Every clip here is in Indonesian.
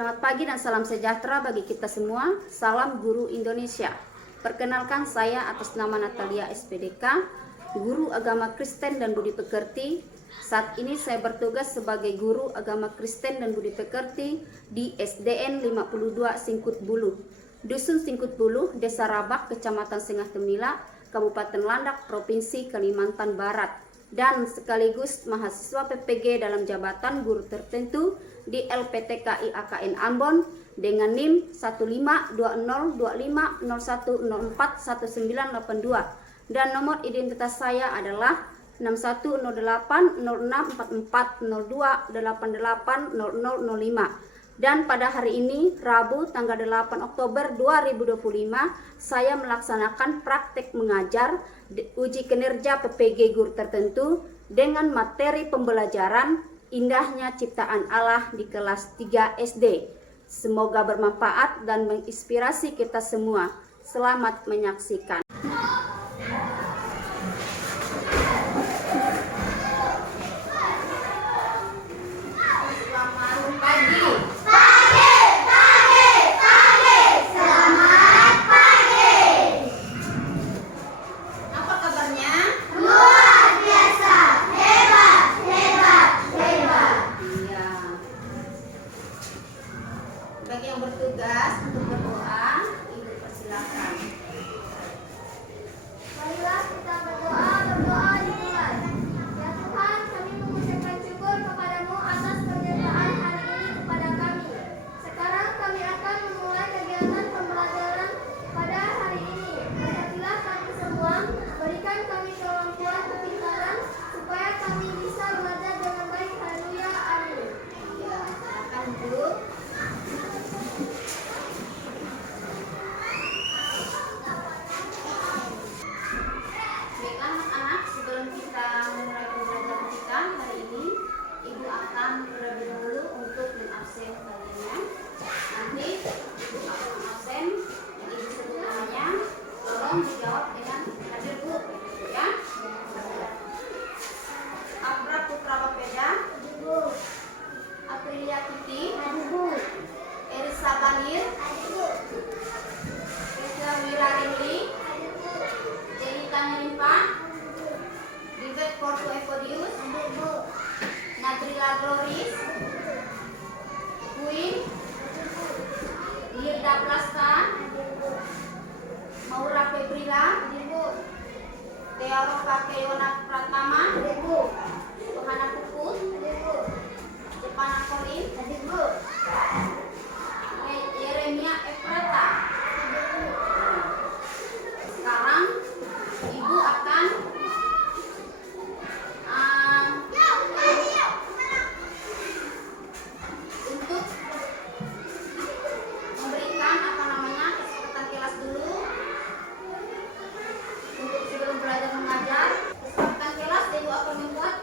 Selamat pagi dan salam sejahtera bagi kita semua. Salam Guru Indonesia. Perkenalkan, saya atas nama Natalia SPDK, Guru Agama Kristen dan Budi Pekerti. Saat ini saya bertugas sebagai Guru Agama Kristen dan Budi Pekerti di SDN 52 Singkut Bulu, Dusun Singkut Bulu, Desa Rabak, Kecamatan Sengah Temila, Kabupaten Landak, Provinsi Kalimantan Barat, dan sekaligus mahasiswa PPG dalam jabatan guru tertentu di LPTK IAKN Ambon dengan NIM 1502501041982 dan nomor identitas saya adalah 61080402880005. Dan pada hari ini, Rabu tanggal 8 Oktober 2025, saya melaksanakan praktek mengajar uji kinerja PPG guru tertentu dengan materi pembelajaran Indahnya Ciptaan Allah di kelas 3 SD. Semoga bermanfaat dan menginspirasi kita semua. Selamat menyaksikan. Bagi yang bertugas untuk berdoa, Ibu persilakan. Marilah kita berdoa dimulai. Ya Tuhan, kami mengucapkan syukur kepadamu atas penyertaan hari ini kepada kami. Sekarang kami akan memulai kegiatan pembelajaran pada hari ini. Berkatilah kami semua, berikan kami kemampuan kepintaran supaya kami bisa belajar dengan baik. Haleluya, amin. Ya, silakan Bu. Dijawab dengan hadir Bu, ya. Abra Putra Bapeda, Hadir Bu. Aprilia Tuti, Hadir Bu. Erisa Banir, Hadir Bu. Reza Wirarimli, Hadir Bu. Jelita Nerimpa, Rivet Porto Evodius, Hadir Bu. Nadrila Gloris, Queen, Lirda Plasta, Maura Febrila, Teoro Kakeyona Pratama, Yohana Puput, Jepana Korin, Yeremia Efrata. Sekarang Ibu akan untuk memberikan kesempatan kelas dulu. Untuk sebelum belajar mengajar, kesempatan kelas Ibu akan membuat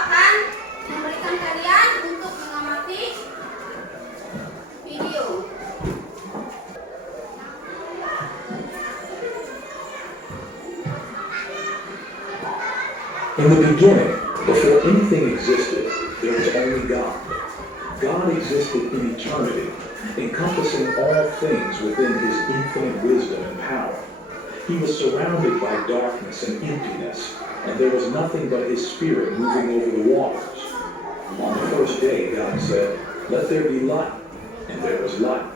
akan memberikan kalian untuk mengamati video. In the beginning, before anything existed, there was only God. God existed in eternity, encompassing all things within his infinite wisdom and power. He was surrounded by darkness and emptiness, and there was nothing but his Spirit moving over the waters. On the first day, God said, "Let there be light," and there was light.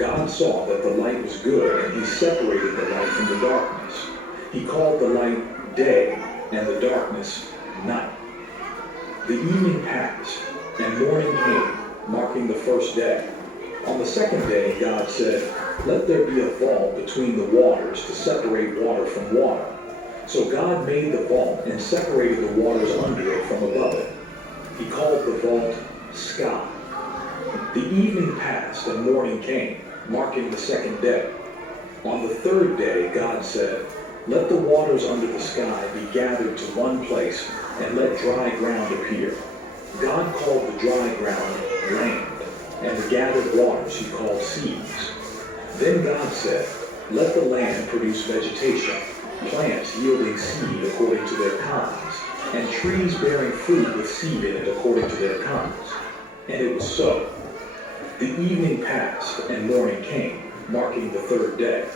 God saw that the light was good, and he separated the light from the darkness. He called the light day, and the darkness night. The evening passed, and morning came, marking the first day. On the second day, God said, "Let there be a vault between the waters to separate water from water." So God made the vault and separated the waters under it from above it. He called the vault sky. The evening passed and morning came, marking the second day. On the third day, God said, "Let the waters under the sky be gathered to one place, and let dry ground appear." God called the dry ground land, and the gathered waters he called seas. Then God said, "Let the land produce vegetation, plants yielding seed according to their kinds, and trees bearing fruit with seed in it according to their kinds." And it was so. The evening passed, and morning came, marking the third day.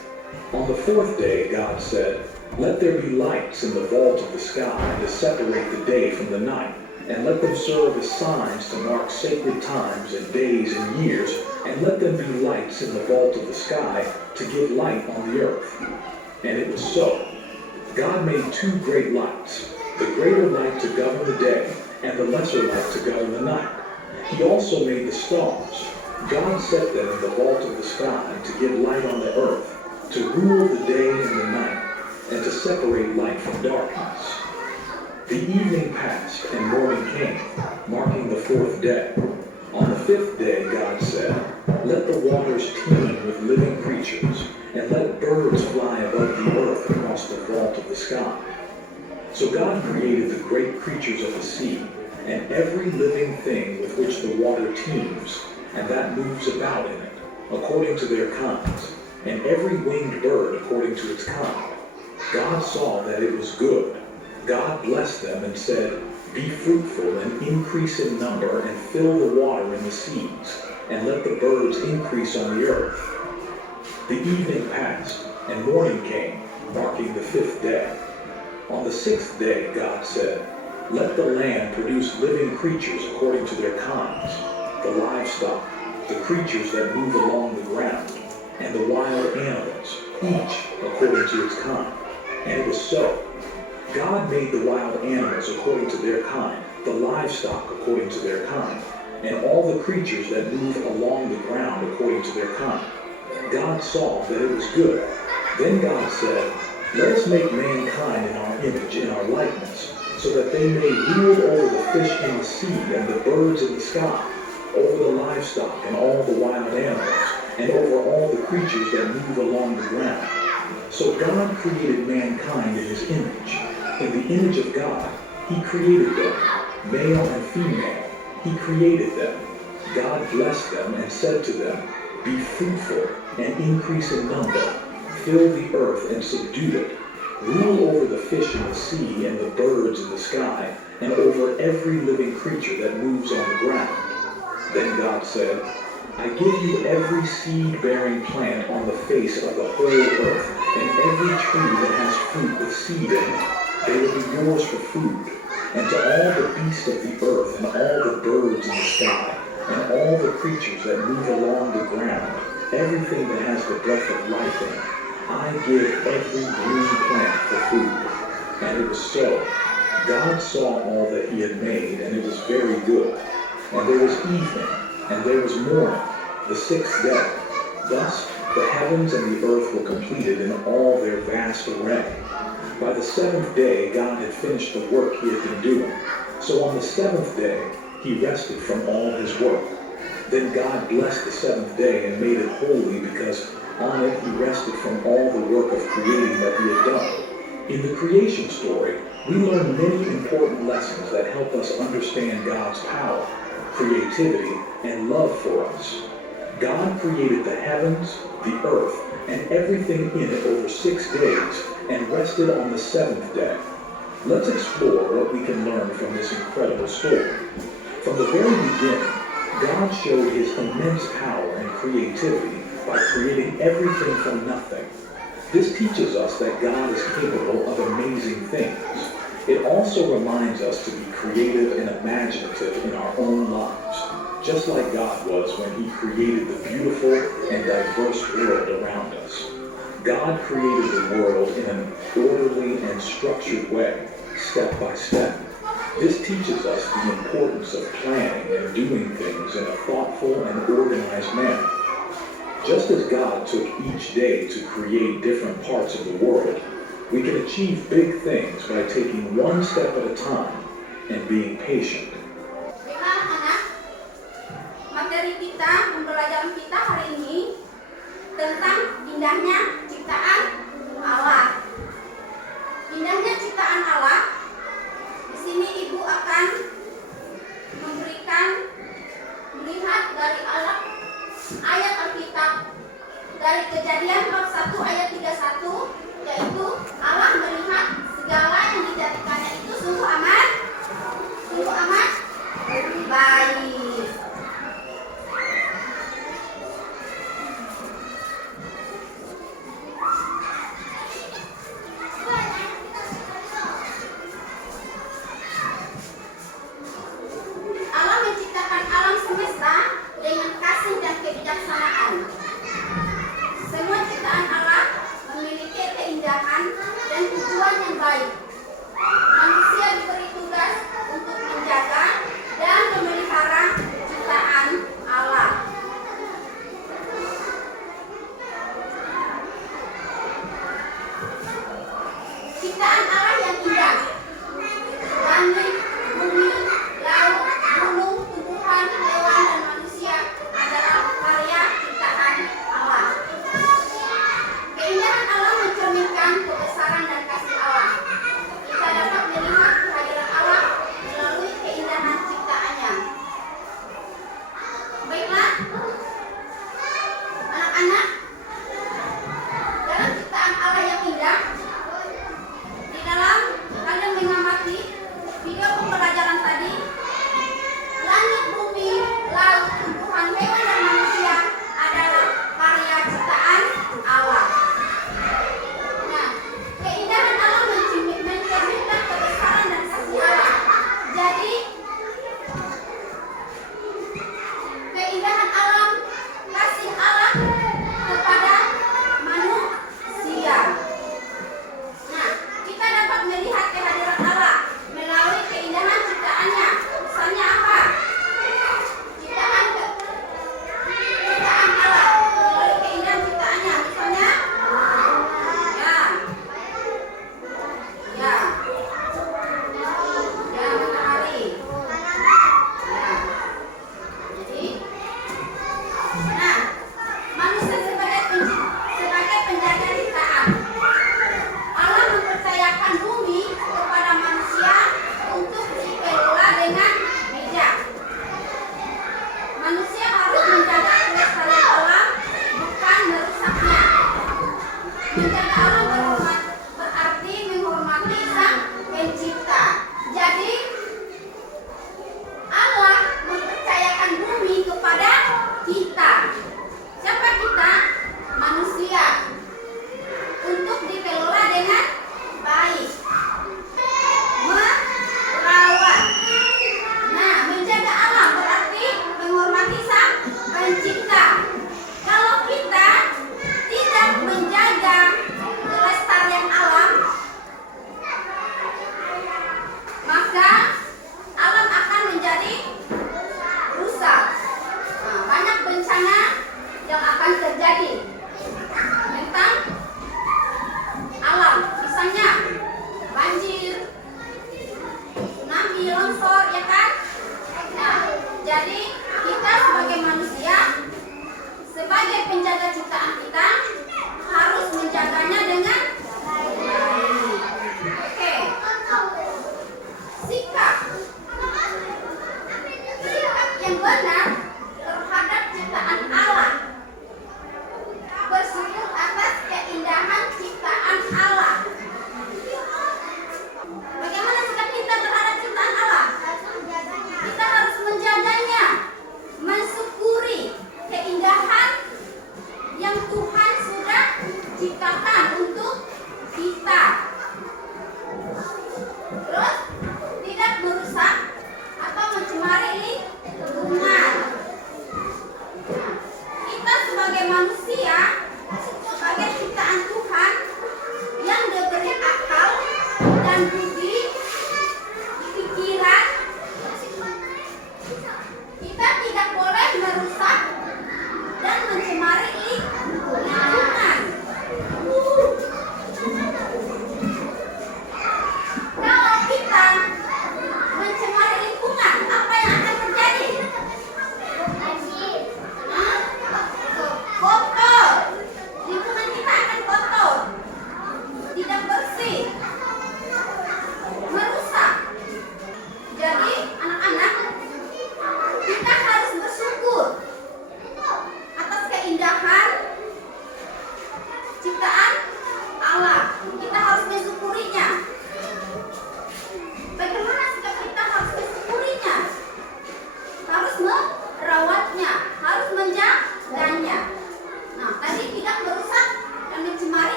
On the fourth day, God said, "Let there be lights in the vault of the sky to separate the day from the night, and let them serve as signs to mark sacred times and days and years, and let them be lights in the vault of the sky to give light on the earth." And it was so. God made two great lights, the greater light to govern the day, and the lesser light to govern the night. He also made the stars. God set them in the vault of the sky to give light on the earth, to rule the day and the night, and to separate light from darkness. The evening passed and morning came, marking the fourth day. On the fifth day, God said, "Let the waters teem with living creatures, and let birds fly above the earth across the vault of the sky." So God created the great creatures of the sea, and every living thing with which the water teems, and that moves about in it, according to their kinds, and every winged bird according to its kind. God saw that it was good. God blessed them and said, "Be fruitful and increase in number, and fill the water in the seas, and let the birds increase on the earth." The evening passed, and morning came, marking the fifth day. On the sixth day, God said, "Let the land produce living creatures according to their kinds, the livestock, the creatures that move along the ground, and the wild animals, each according to its kind." And it was so. God made the wild animals according to their kind, the livestock according to their kind, and all the creatures that move along the ground according to their kind. God saw that it was good. Then God said, "Let us make mankind in our image, in our likeness, so that they may rule over the fish in the sea and the birds in the sky, over the livestock and all the wild animals, and over all the creatures that move along the ground." So God created mankind in his image. In the image of God, he created them, male and female. He created them. God blessed them and said to them, "Be fruitful and increase in number. Fill the earth and subdue it. Rule over the fish in the sea and the birds in the sky, and over every living creature that moves on the ground." Then God said, "I give you every seed-bearing plant on the face of the whole earth, and every tree that has fruit with seed in it. They will be yours for food. And to all the beasts of the earth, and all the birds in the sky, and all the creatures that move along the ground, everything that has the breath of life in it, I give every green plant for food." And it was so. God saw all that he had made, and it was very good. And there was evening, and there was morning, the sixth day. Thus the heavens and the earth were completed in all their vast array. By the seventh day, God had finished the work he had been doing. So on the seventh day, he rested from all his work. Then God blessed the seventh day and made it holy, because on it he rested from all the work of creating that he had done. In the creation story, we learn many important lessons that help us understand God's power, creativity, and love for us. God created the heavens, the earth, and everything in it over 6 days and rested on the 7th day. Let's explore what we can learn from this incredible story. From the very beginning, God showed his immense power and creativity by creating everything from nothing. This teaches us that God is capable of amazing things. It also reminds us to be creative and imaginative in our own lives, just like God was when he created the beautiful and diverse world around us. God created the world in an orderly and structured way, step by step. This teaches us the importance of planning and doing things in a thoughtful and organized manner. Just as God took each day to create different parts of the world, we can achieve big things by taking one step at a time and being patient. Baiklah anak, materi kita, pembelajaran kita hari ini tentang indahnya ciptaan Allah. Indahnya ciptaan Allah. Di sini ibu akan melihat dari ayat Alkitab dari Kejadian bab 1 ayat 31, yaitu Allah melihat segala yang dijadikannya itu sungguh amat baik. Allah menciptakan alam semesta dengan kasih dan kebijaksanaan. Semua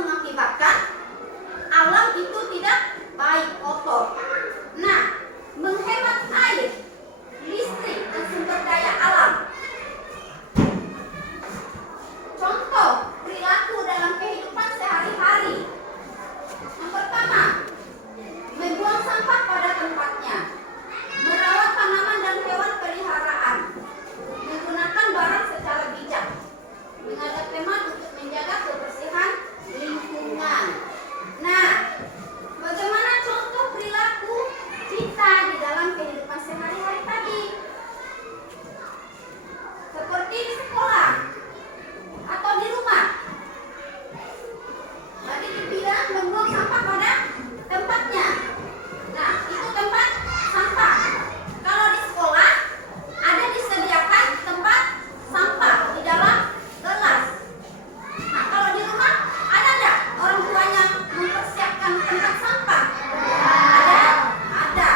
mengakibatkan alam itu tidak baik, kotor. Nah, menghemat air, listrik, dan sumber daya alam. Contoh perilaku dalam kehidupan sehari-hari. Yang pertama, membuang sampah pada tempatnya, merawat tanaman dan hewan peliharaan, menggunakan barang secara bijak, mengajak teman untuk menjaga kebersihan lingkungan. Nah, bagaimana contoh perilaku kita di dalam kehidupan sehari-hari tadi? Seperti di sekolah atau di rumah. Tadi dibilang membuang sampah pada tempatnya. Nah, itu tempat sampah. Kalau di sekolah ada disediakan tempat sampah di dalam kelas. Nah, kalau di rumah ada nggak orang tuanya mempersiapkan tempat sampah? Ada.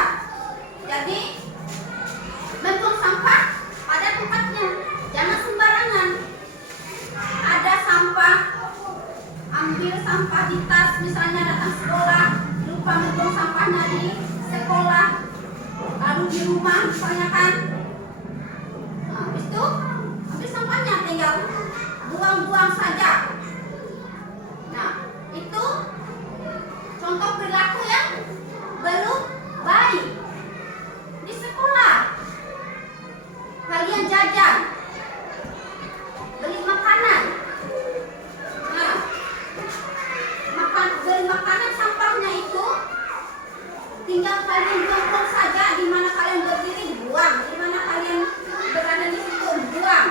Jadi membuang sampah pada tempatnya, jangan sembarangan. Ada sampah, ambil sampah di tas, misalnya datang sekolah, lupa membuang sampahnya di sekolah, lalu di rumah misalnya kan. Nah, habis itu ambil sampahnya, tinggal buang-buang saja. Nah, itu contoh perilaku yang belum baik. Di sekolah kalian jajan, beli makanan. Nah, beli makanan, sampahnya itu tinggal kalian buang saja. Di mana kalian berdiri buang, di mana kalian berada di situ buang,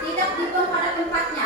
tidak dibuang pada tempatnya.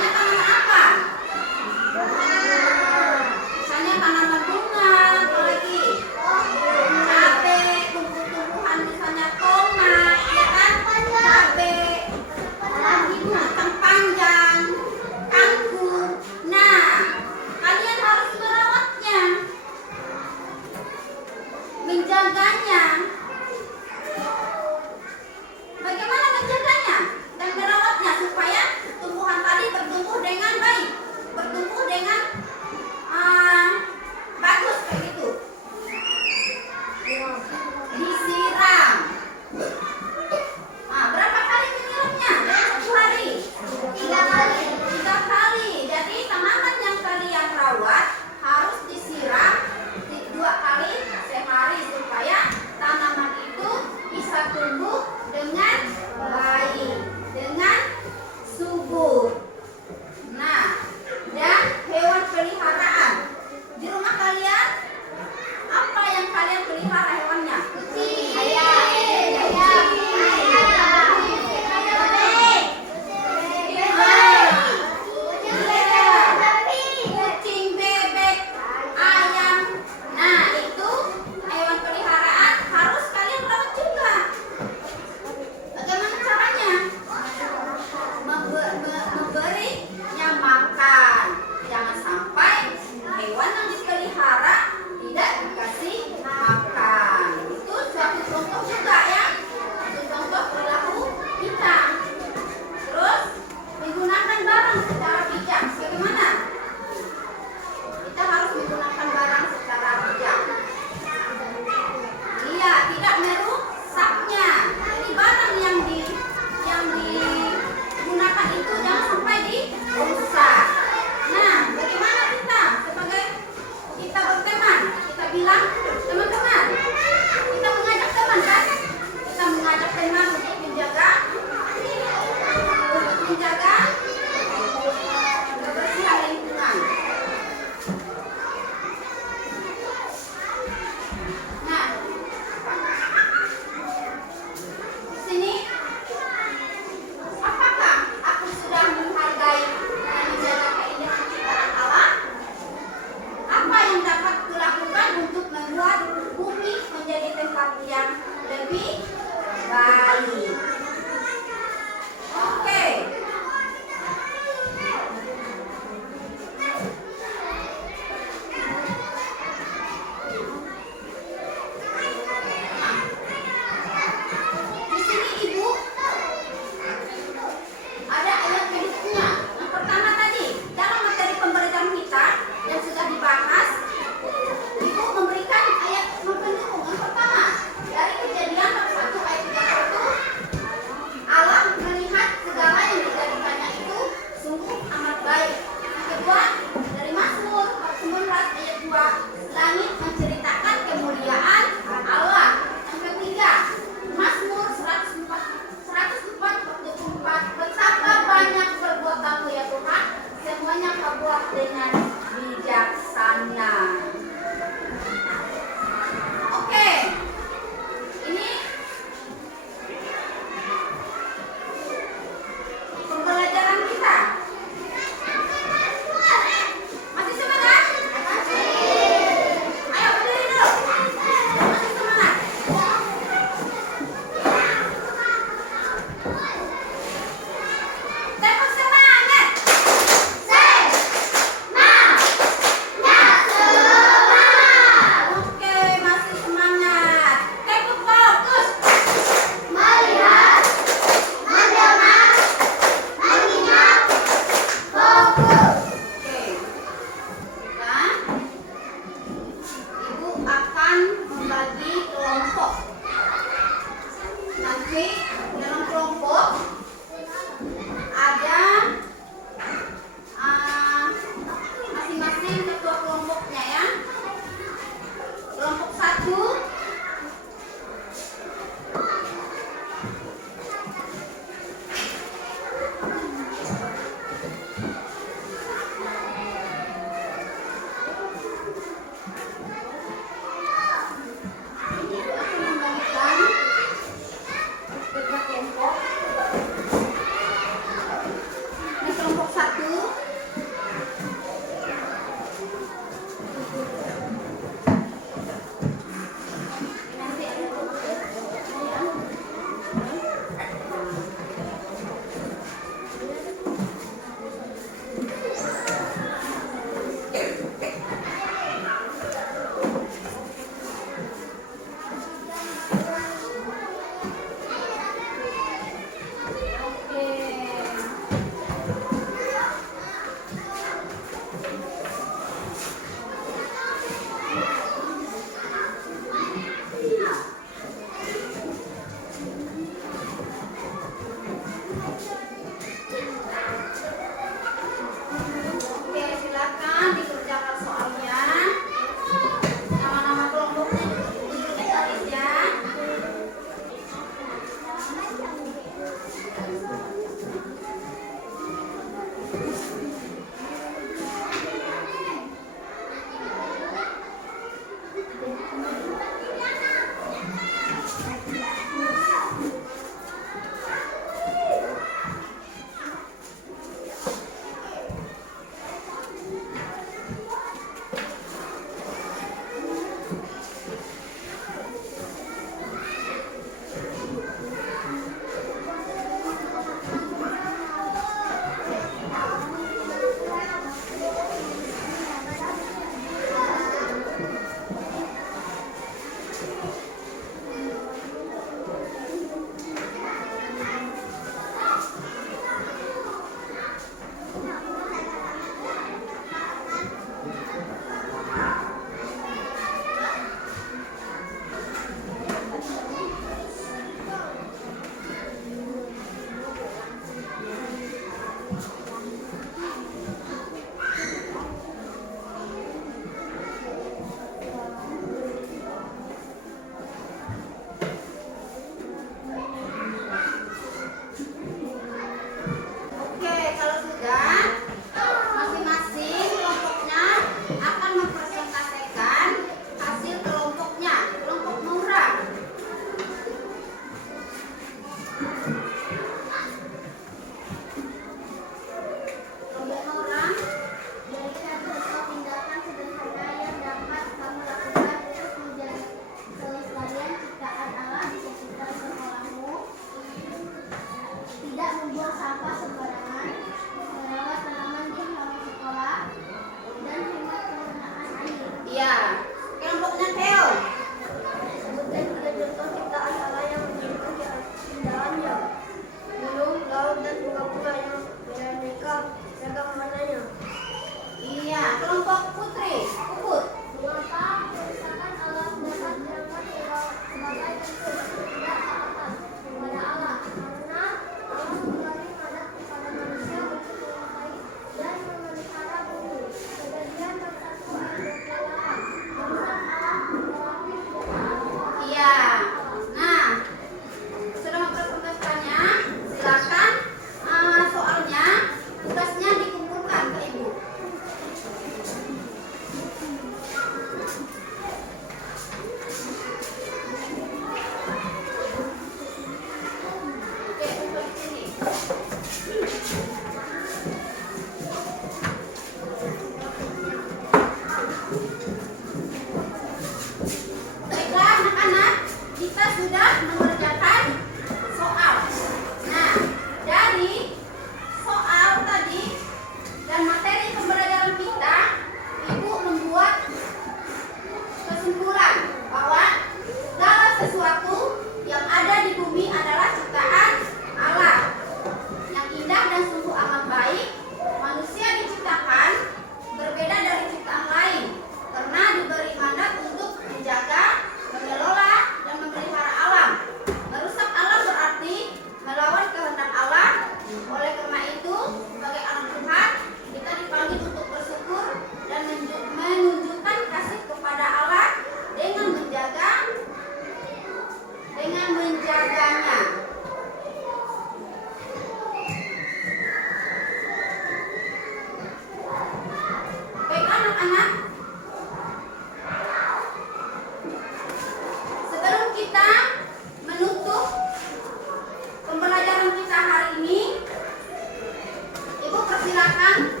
silakan.